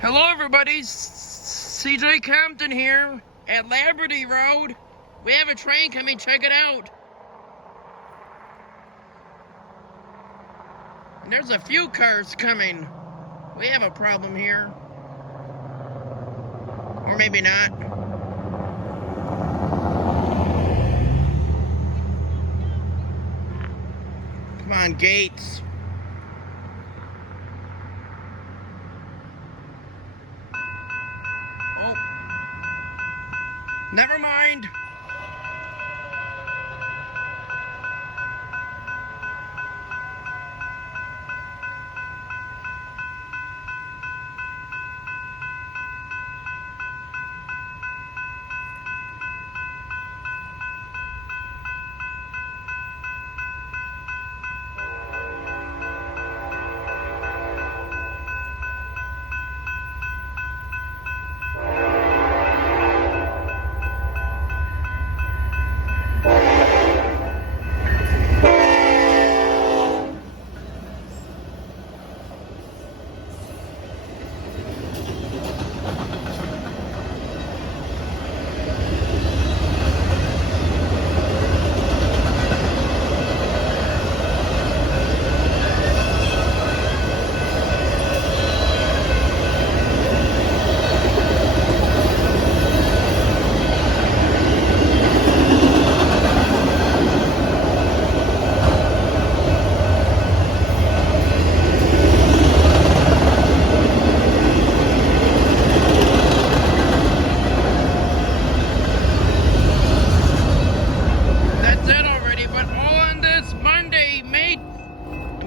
Hello everybody, CJ Compton here at Laberdee Road. We have a train coming, check it out. And there's a few cars coming. We have a problem here. Or maybe not. Come on, Gates. Oh. Never mind.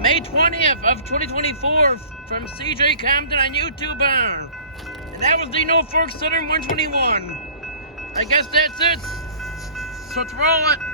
May 20th of 2024 from CJ Compton on YouTube. And that was the Norfolk Southern 121. I guess that's it. So let's roll it.